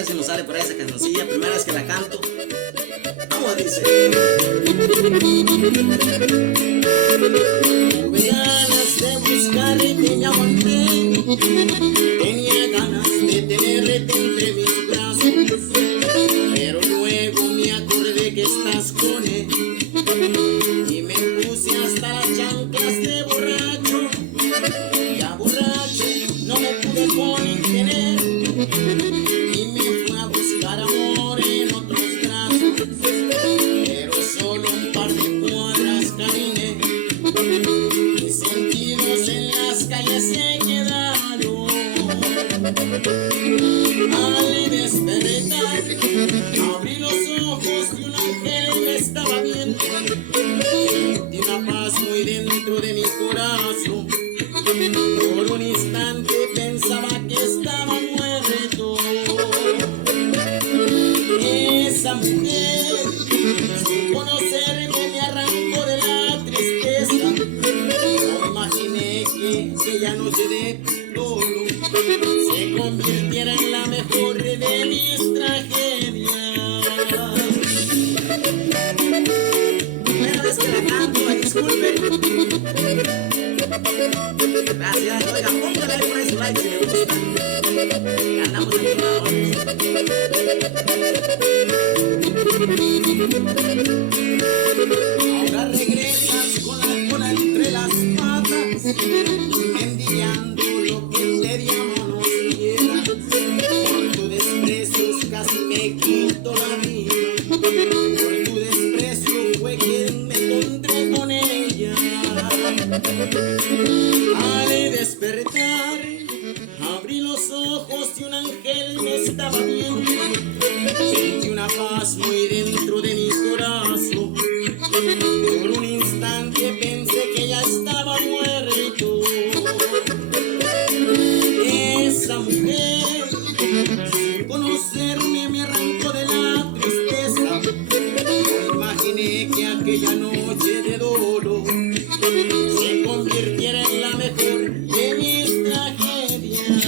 ver si nos sale por ahí esa cancioncilla. Primera vez que la canto. ¿Cómo dice? Tuve ganas de buscarte, me aguanté. Tenía ganas de tenerte entre mis brazos, pero luego me acordé que estás con él y me puse hasta las chanclas de borracho. Ya borracho no me pude contener y me fui a buscar amor en otros brazos, pero solo un par de cuadras caminé. Mis sentidos en las calles se quedaron. Al despertar abrí los ojos y un ángel me estaba viendo. Sentí una paz muy dentro de mi corazón. Por un instante pensaba que estaba muerto. Esa mujer, sin conocerme, me arrancó de la tristeza. No imaginé que aquella noche de dolor se convirtiera en la mejor de mis tragedias. Primera vez que la canto, disculpe. Gracias, oiga, póngale ahí por ahí su like si le gusta. Ya andamos en ahora regresas con la cola entre las patas, mendigando lo que te di a manos llenas. Por tu desprecio casi me quito la vida. Por tu desprecio fue quien me encontré con ella. Al despertar abrí los ojos y un ángel me estaba viendo. Sentí una paz muy dentro de mi corazón. Por un instante pensé que ya estaba muerto. Esa mujer, sin conocerme, me arrancó de la tristeza. No imaginé que aquella noche de dolor se convirtiera en la mejor de mis tragedias.